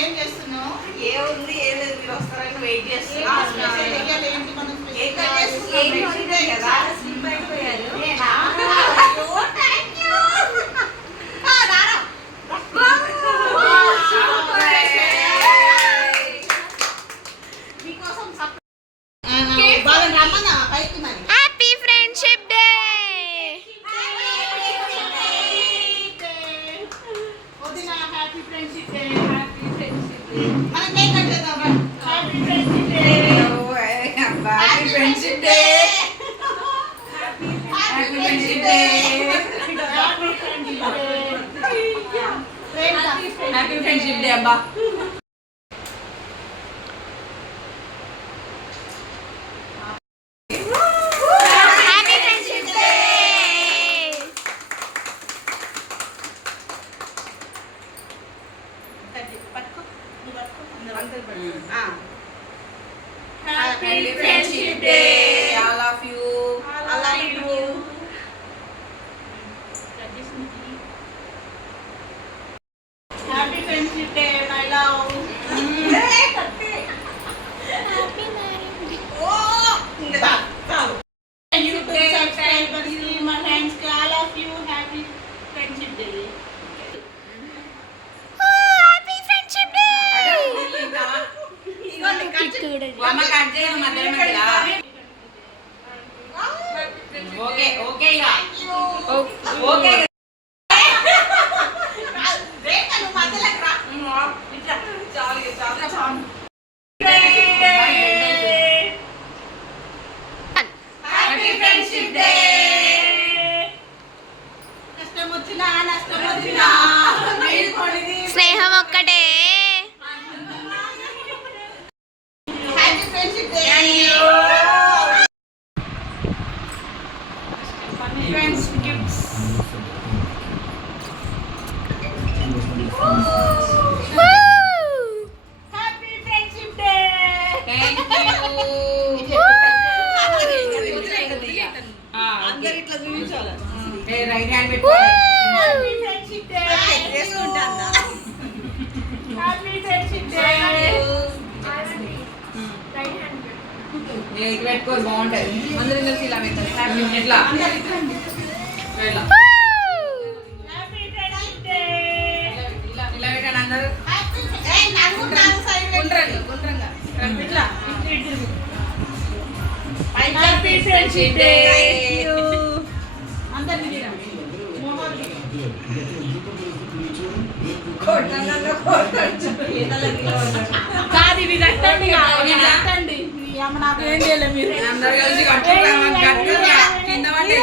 ఏం చేస్తున్నావు? ఏముంది ఏం లేదు, మీరు వస్తారని వెయిట్ చేస్తున్నాను. Happy friendship day. Happy friendship day. Happy friendship day. మన కేక్ కట్ చేద్దాం. Happy friendship day. Happy friendship day. Happy friendship day. Happy friendship day అబ్బా. Happy Friendship Day, all of you. I love you. Happy Friendship Day, my love. Happy marriage. Oh, you could subscribe and see my hands to all of you. Happy Friendship Day. Okay okay okay happy friendship day. కష్టం వచ్చినా నష్టం వచ్చినా స్నేహం ఒక్కటే. Happy friendship day. Friends gifts. Happy friendship day. Thank you. అందరూ ఇట్లా చూపించాలి. Right hand పెట్టుకోవాలి. Happy friendship day. చేసుకుంటాందా? Happy friendship day. ఇది పెట్టుకో బాగుంటది. అందరూ కలిసి ఇలా పెట్టాలి. హ్యాపీ ఇట్లా ఇలా హ్యాపీ ఫ్రెండ్షిప్ డే. ఇలా పెట్టండి అందరూ. ఇట్లా హ్యాపీ ఫ్రెండ్షిప్ డే. కాదు ఇవి కట్టండి. కట్టండి. నాకు ఏం చేయలేదు. మీరు అందరు కలిసి కట్టండి. కింద పడి